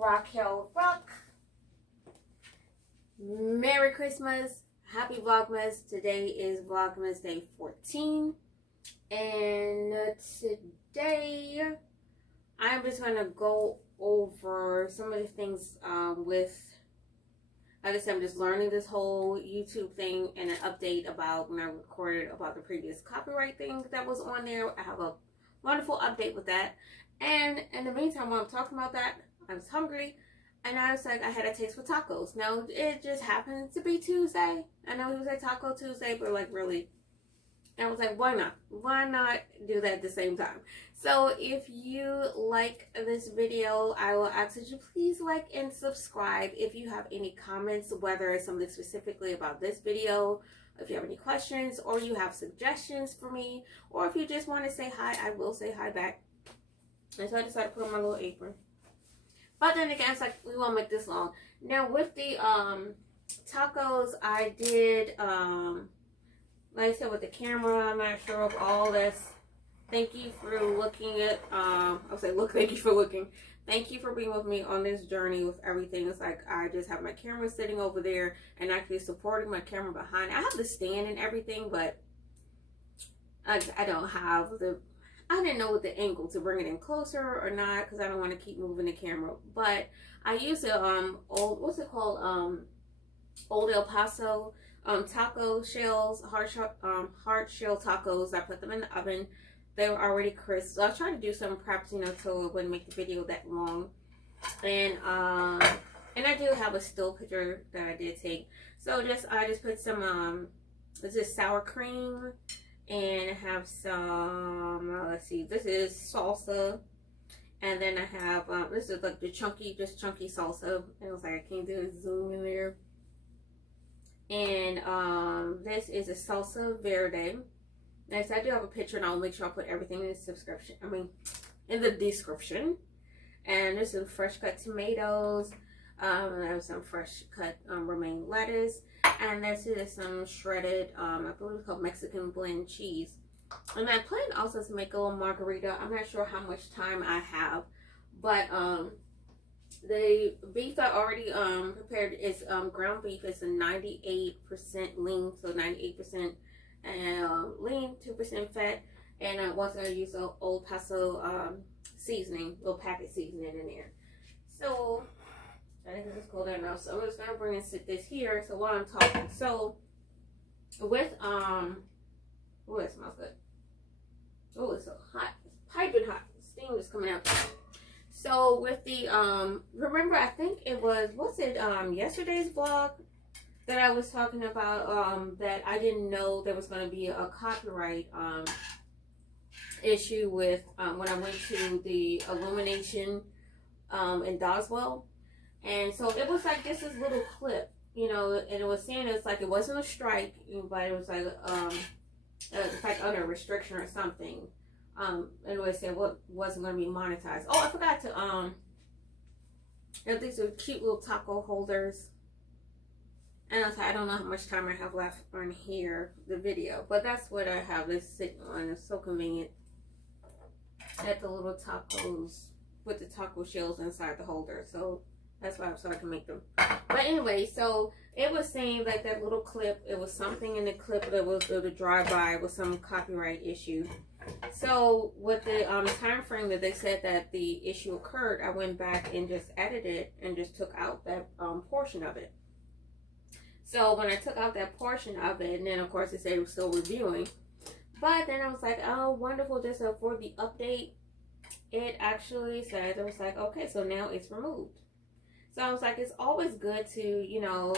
Raquel Rock. Merry Christmas. Happy Vlogmas. Today is Vlogmas Day 14. And today I'm just going to go over some of the things with, like I said, I'm just learning this whole YouTube thing and an update about when I recorded about the previous copyright thing that was on there. I have a wonderful update with that. And in the meantime, while I'm talking about that, I was hungry. And I was like, I had a taste for tacos. Now, it just happened to be Tuesday. I know he was like Taco Tuesday, but like really. And I was like, why not? Why not do that at the same time? So if you like this video, I will ask that you please like and subscribe. If you have any comments, whether it's something specifically about this video, if you have any questions, or you have suggestions for me, or if you just want to say hi, I will say hi back. And so I decided to put on my little apron. But then again, it's like, we won't make this long. Now, with the tacos, I did, like I said, with the camera, I'm not sure of all this. Thank you for looking at, thank you for looking. Thank you for being with me on this journey with everything. It's like, I just have my camera sitting over there and actually supporting my camera behind. I have the stand and everything, but I don't have I didn't know what the angle to bring it in closer or not, because I don't want to keep moving the camera. But I use the old El Paso taco shells, hard shell tacos. I put them in the oven. They were already crisp. So I was trying to do some preps, you know, so it wouldn't make the video that long. And I do have a still picture that I did take. So I just put some this is sour cream. And I have some, let's see, this is salsa. And then I have, this is like the chunky salsa. And I was like, I can't do a zoom in there. And this is a Salsa Verde. Next, I do have a picture, and I'll make sure I'll put everything in in the description. And there's some fresh cut tomatoes. I have some fresh cut romaine lettuce. And this is some shredded, I believe it's called Mexican blend cheese. And I plan also to make a little margarita. I'm not sure how much time I have. But the beef I already prepared is ground beef. It's a 98% lean, so 98% lean, 2% fat. And I'm also going to use an Old Paso seasoning, little packet seasoning in there. So I think it's cold enough, so I'm just gonna bring and sit this here. So while I'm talking, so with oh, it smells good. Oh, it's so hot, it's piping hot. Steam is coming out. So with the remember, I think it was yesterday's vlog that I was talking about that I didn't know there was going to be a copyright issue with when I went to the illumination in Doswell. And so it was like this little clip, you know, and it was saying it's like it wasn't a strike, but it was like it's like under restriction or something. And it was saying what wasn't going to be monetized. Oh, I forgot to these are cute little taco holders. And I don't know how much time I have left on here, the video, but that's what I have this sitting on. It's so convenient. At the little tacos with the taco shells inside the holder, so that's why I can make them. But anyway, so it was saying like that little clip, it was something in the clip that was the drive-by with some copyright issue. So with the time frame that they said that the issue occurred, I went back and just edited and just took out that portion of it. So when I took out that portion of it, and then of course it said it was still reviewing. But then I was like, oh, wonderful, just for the update, it actually said, it was like, okay, so now it's removed. So I was like, it's always good to, you know,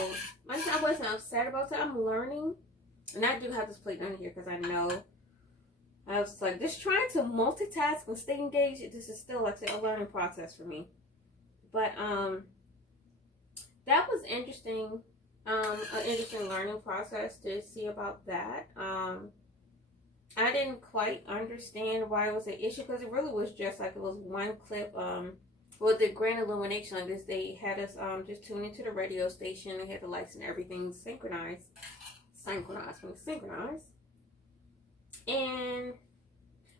I wasn't upset about it. I'm learning. And I do have this plate on here because I know. I was like, just trying to multitask and stay engaged. This is still, like I said, a learning process for me. But that was interesting. An interesting learning process to see about that. I didn't quite understand why it was an issue, because it really was just like it was one clip. With the grand illumination like this, they had us just tune into the radio station. They had the lights and everything synchronized. And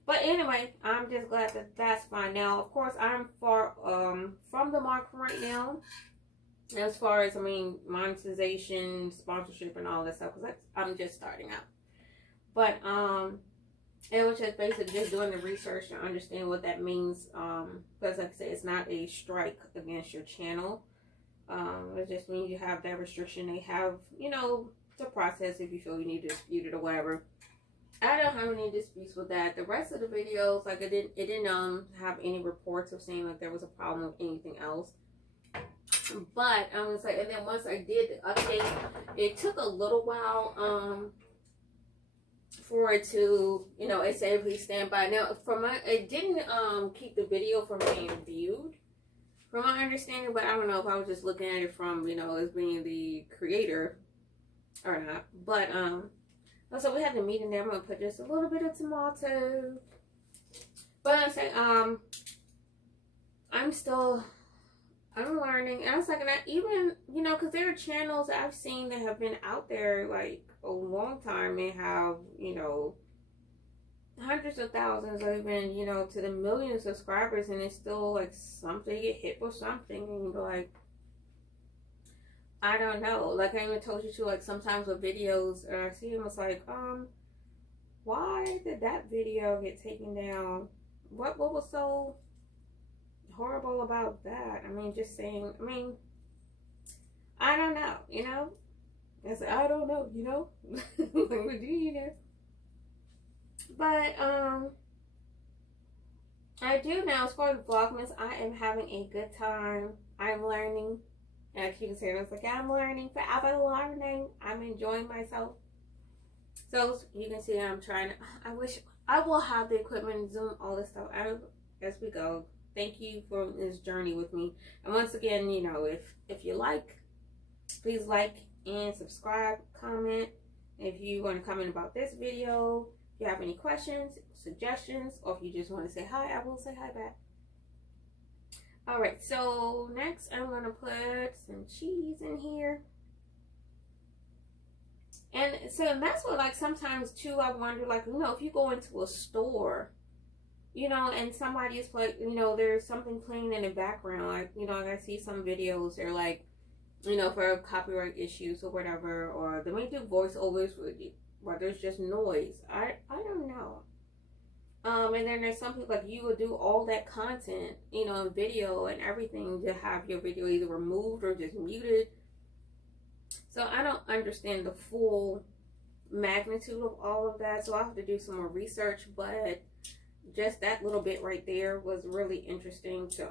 But anyway, I'm just glad that that's fine. Now, of course, I'm far from the mark right now, as far as, I mean, monetization, sponsorship, and all that stuff, because I'm just starting out. But it was just basically just doing the research to understand what that means. Because like I said, it's not a strike against your channel. It just means you have that restriction. They have, you know, the process if you feel you need to dispute it or whatever. I don't have any disputes with that. The rest of the videos, like, it didn't have any reports of saying like there was a problem with anything else. But I was like, and then once I did the update, it took a little while for it to, you know, it said please stand by. Now, it didn't keep the video from being viewed, from my understanding. But I don't know if I was just looking at it from, you know, as being the creator or not. But so we had the meeting there. I'm gonna put just a little bit of tomato. But I'm saying, I'm learning. And I was like, and even, you know, because there are channels that I've seen that have been out there like a long time and have, you know, hundreds of thousands or even, you know, to the millions of subscribers, and it's still like something, get hit with something, and you're like, I don't know. Like I even told you too, like sometimes with videos, and I see them, it's like, why did that video get taken down? What was so horrible about that? I mean, just saying, I mean, I don't know, you know? I said, I don't know, you know? What do you know? But, I do now, as far as Vlogmas, I am having a good time. I'm learning. And I keep saying, it's like, I'm learning, forever learning. I'm enjoying myself. So, you can see I'm trying to, I wish, I will have the equipment, Zoom, all this stuff as we go. Thank you for this journey with me. And once again, you know, if you like, please like and subscribe, comment. If you want to comment about this video, if you have any questions, suggestions, or if you just want to say hi, I will say hi back. All right, so next I'm going to put some cheese in here. And so that's what, like, sometimes too, I wonder, like, you know, if you go into a store, you know, and somebody is like, you know, there's something playing in the background, like, you know, I see some videos, they're like, you know, for copyright issues or whatever, or they may do voiceovers where there's just noise. I don't know. And then there's some people, like, you would do all that content, you know, in video and everything to have your video either removed or just muted. So I don't understand the full magnitude of all of that. So I'll have to do some more research, but just that little bit right there was really interesting to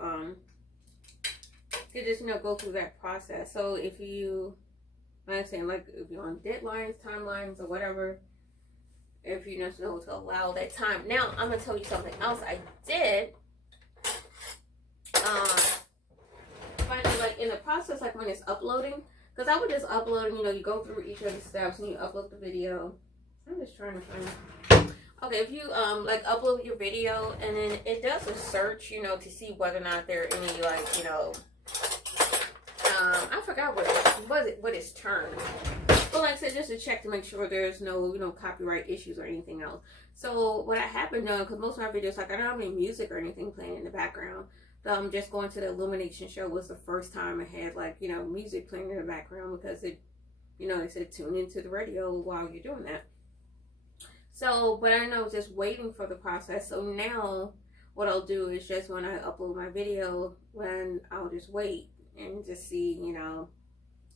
just, you know, go through that process. So if you, like I'm saying, like if you're on deadlines, timelines, or whatever, if you just know to allow that time. Now I'm gonna tell you something else I did. Finally, like in the process, like when it's uploading, because I would just upload, you know, you go through each of the steps and you upload the video. I'm just trying to find. Okay, if you like upload your video and then it does a search, you know, to see whether or not there are any, like, you know, I forgot what it's termed. But like I said, just to check to make sure there's no, you know, copyright issues or anything else. So what I have been doing, because most of my videos, like I don't have any music or anything playing in the background. Just going to the Illumination show was the first time I had, like, you know, music playing in the background, because it, you know, they said tune into the radio while you're doing that. So, but I know just waiting for the process. So now what I'll do is just when I upload my video, when I'll just wait and just see, you know,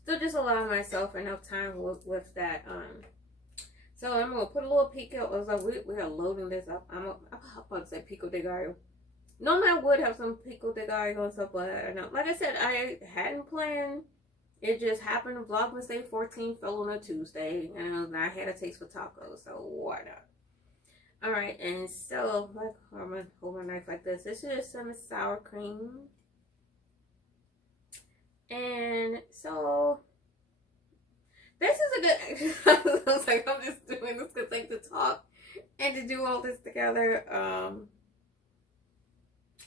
so just allow myself enough time with that. So I'm gonna put a little pico. I was like, we are loading this up. I'm about to say pico de gallo. Normally I would have some pico de gallo and stuff, but I know, like I said, I hadn't planned. It just happened. Vlogmas Day 14 fell on a Tuesday, and I had a taste for tacos, so why not? All right, and so like I'm gonna hold my knife like this. This is just some sour cream, and so this is a good exercise. I was like, I'm just doing this because I like to talk and to do all this together.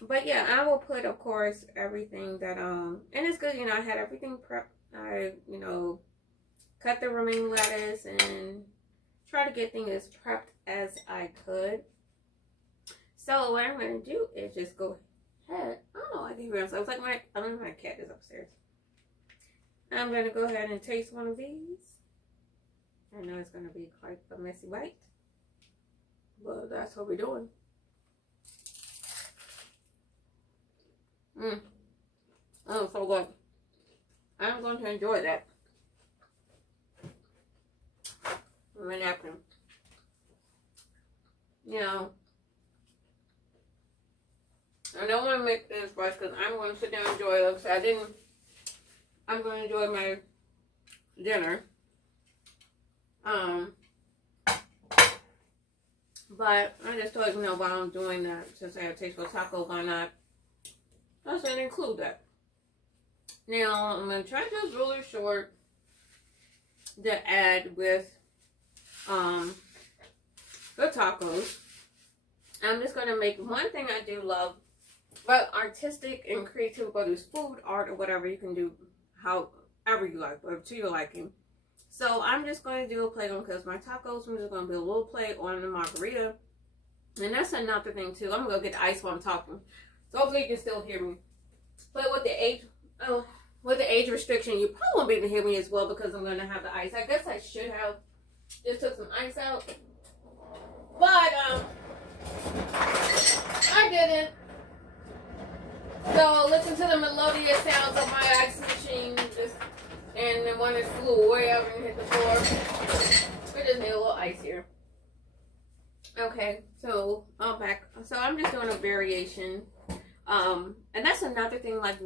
But yeah, I will put, of course, everything that and it's good, you know, I had everything prepped. I, you know, cut the remaining lettuce and try to get things as prepped as I could. So what I'm going to do is just go ahead. I don't know. I can hear myself. It's like my cat is upstairs. I'm going to go ahead and taste one of these. I know it's going to be quite a messy bite, but that's what we're doing. Oh, so good. I'm going to enjoy that. My napkin. You know, I don't want to make this rush because I'm going to sit down and enjoy it. So I'm going to enjoy my dinner. But I just thought, you know, while I'm doing that, since I have taste for taco, why not? Let's include that. Now, I'm going to try this really short to add with the tacos. I'm just going to make one thing I do love, but artistic and creative, whether it's food, art, or whatever, you can do however you like, or to your liking. So I'm just going to do a plate on, because my tacos, I'm just going to do a little plate on the margarita. And that's another thing too. I'm going to go get the ice while I'm talking. So hopefully you can still hear me. But with the age restriction, you probably won't be able to hear me as well because I'm going to have the ice. I guess I should have just took some ice out. But I didn't. So listen to the melodious sounds of my ice machine. And then when it flew way up and hit the floor, we just need a little ice here. Okay, so I'm back. So I'm just doing a variation. And that's another thing, like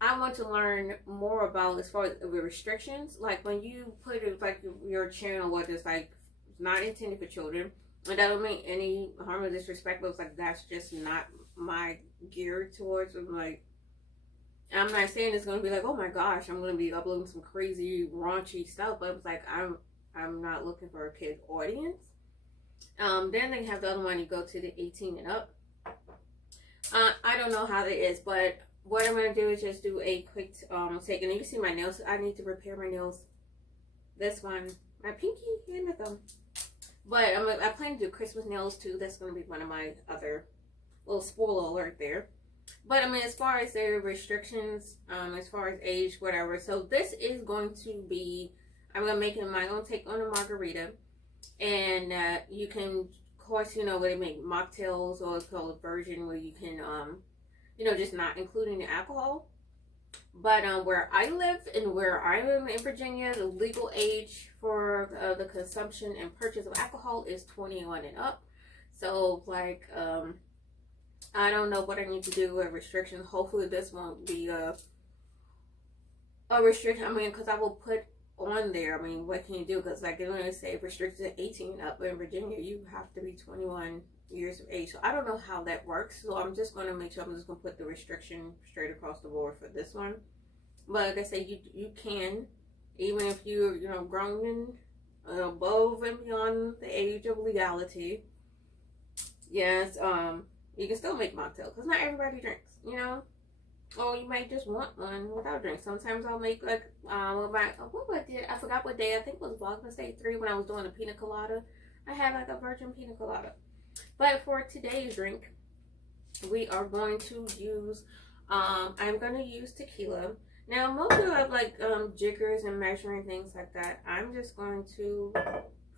I want to learn more about as far as the restrictions. Like when you put it like your channel, what is like not intended for children, and that don't mean any harm or disrespect, but it's like that's just not my gear towards. I'm not saying it's gonna be like, oh my gosh, I'm gonna be uploading some crazy raunchy stuff, but it's like I'm not looking for a kid audience. Then they have the other one, you go to the 18 and up. I don't know how that is, but what I'm gonna do is just do a quick take, and you can see my nails. I need to repair my nails. This one, my pinky and my thumb. But I plan to do Christmas nails too. That's gonna be one of my other little spoiler alert there. But I mean, as far as their restrictions, as far as age, whatever. So this is going to be, I'm gonna make it my own take on a margarita, and you can, of course, you know, where they make mocktails, or it's called a version where you can, you know, just not including the alcohol. But where I live and where I am in Virginia, the legal age for the consumption and purchase of alcohol is 21 and up. So like, I don't know what I need to do with restrictions. Hopefully this won't be a restriction. I mean, because I will put on there, I mean, what can you do? Because like, when they say restricted 18 up in Virginia, you have to be 21 years of age. So I don't know how that works. So I'm just going to make sure I'm just going to put the restriction straight across the board for this one. But like I say, you can, even if you're, you know, grown and above and beyond the age of legality. Yes, you can still make mocktails because not everybody drinks, you know. Or you might just want one without drink. Sometimes I'll make like what I did. I forgot what day. I think it was Vlogmas Day 3 when I was doing a pina colada. I had like a virgin pina colada. But for today's drink, we are going to use. I'm going to use tequila. Now most people have like jiggers and measuring things like that. I'm just going to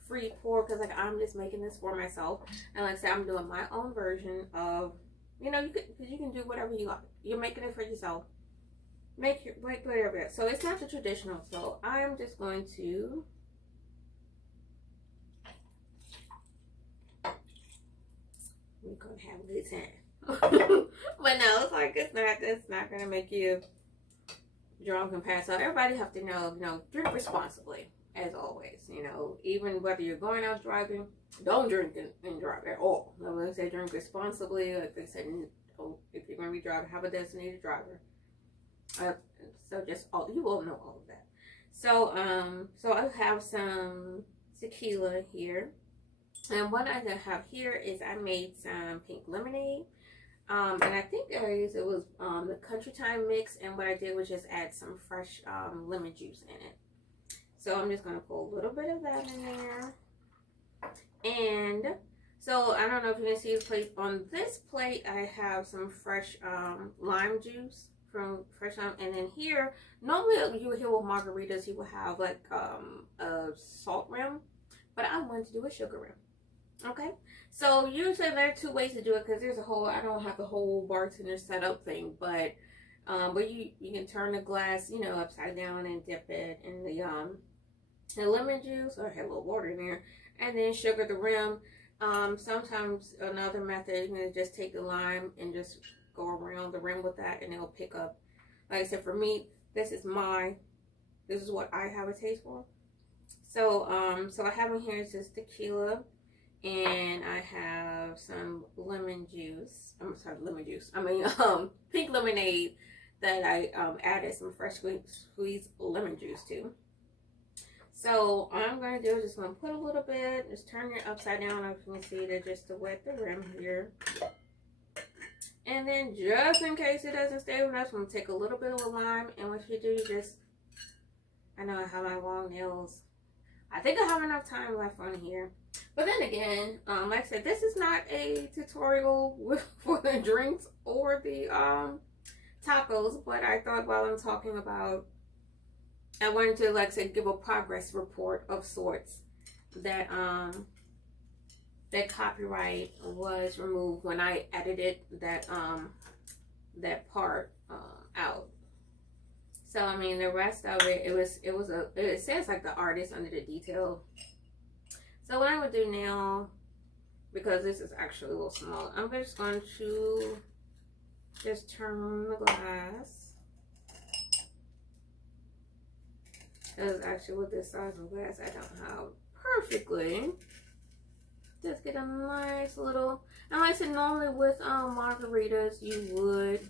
free pour because like I'm just making this for myself, and like I said, I'm doing my own version of, you know, you can do whatever you like. You're making it for yourself. Make whatever it is. So it's not the traditional. So I'm just going to we're gonna have a good time. But no, it's like it's not gonna make you drunk and pass out. Everybody have to know, you know, drink responsibly. As always, you know, even whether you're going out driving, don't drink and drive at all. When I say drink responsibly, like they said, if you're going to be driving, have a designated driver. So just you will know all of that. So so I have some tequila here, and what I have here is I made some pink lemonade, and I think it was the country time mix, and what I did was just add some fresh lemon juice in it. So I'm just going to put a little bit of that in there. And So I don't know if you can see the plate. On this plate, I have some fresh lime juice from fresh lime, and then here, normally you would hear with margaritas, you would have like a salt rim, but I wanted to do a sugar rim. Okay, so usually there are two ways to do it because there's a whole. I don't have the whole bartender setup thing, but you can turn the glass, you know, upside down and dip it in the lemon juice, or have a little water in there, and then sugar the rim. Sometimes another method, you can just take the lime and just go around the rim with that, and it'll pick up. Like I said, for me, this is what I have a taste for. So, so I have in here just tequila, and I have some lemon juice. I'm sorry, lemon juice. I mean, pink lemonade that I added some fresh squeezed lemon juice to. So all I'm going to do is just going to put a little bit, just turn it upside down, as you can see, just to wet the rim here. And then just in case it doesn't stay with us, I'm going to take a little bit of a lime, and what you do, you just, I know I have my long nails. I think I have enough time left on here. But then again, like I said, this is not a tutorial for the drinks or the tacos, but I thought while I'm talking about, I wanted to, like I said, give a progress report of sorts that that copyright was removed when I edited that that part out. So I mean, the rest of it, it says like the artist under the detail. So what I would do now, because this is actually a little small, I'm just going to just turn the glass. Because actually with this size of glass, I don't have perfectly. Just get a nice little, and like I said, normally with margaritas, you would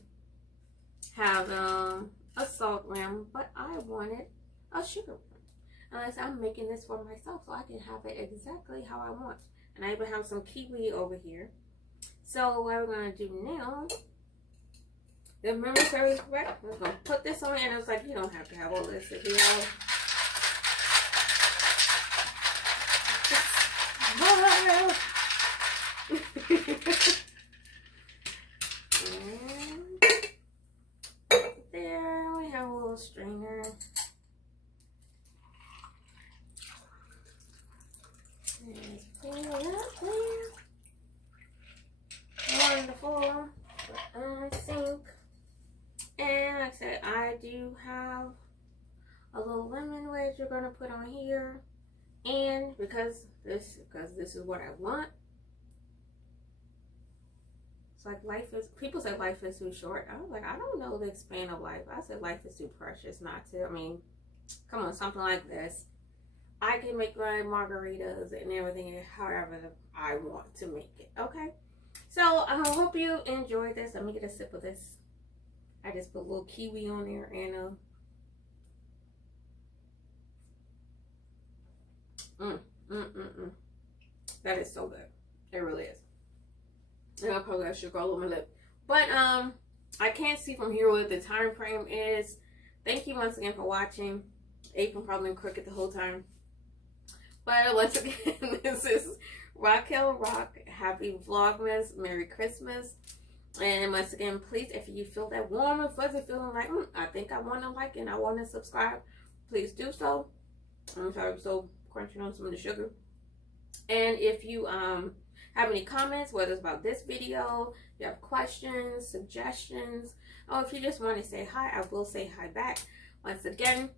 have a salt rim, but I wanted a sugar rim. And like I said, I'm making this for myself so I can have it exactly how I want. And I even have some kiwi over here. So what we're going to do now, the memory serves correct. We're going to put this on, and it's like, you don't have to have all this if you have. There we have a little strainer. Just pour it up there. Wonderful. I think. And like I said, I do have a little lemon wedge you're gonna put on here. And because this is what I want. It's like people say life is too short. I was like, I don't know the span of life. I said life is too precious not to. I mean, come on, something like this. I can make my margaritas and everything however I want to make it, okay? So I hope you enjoyed this. Let me get a sip of this. I just put a little kiwi on there and that is so good. It really is. And I probably got sugar all over my lip. But I can't see from here what the time frame is. Thank you once again for watching. Apron probably crooked the whole time. But once again, this is Raquel Rock. Happy Vlogmas. Merry Christmas. And once again, please, if you feel that warm and fuzzy feeling like, I think I want to like and I want to subscribe, please do so. I'm sorry, I'm so crunching on some of the sugar. And if you have any comments, whether it's about this video, you have questions, suggestions, or if you just want to say hi, I will say hi back. Once again,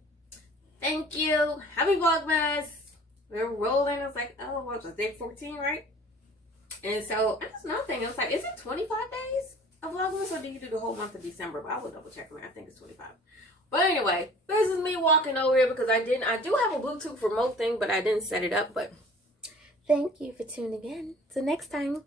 thank you. Happy Vlogmas. We're rolling. It's like, oh, what was day 14, right? And so, and that's another thing. It was like, is it 25 days of Vlogmas, or do you do the whole month of December? But I will double check. I think it's 25. But anyway, this is me walking over here because I do have a Bluetooth remote thing, but I didn't set it up. But thank you for tuning in. Till next time.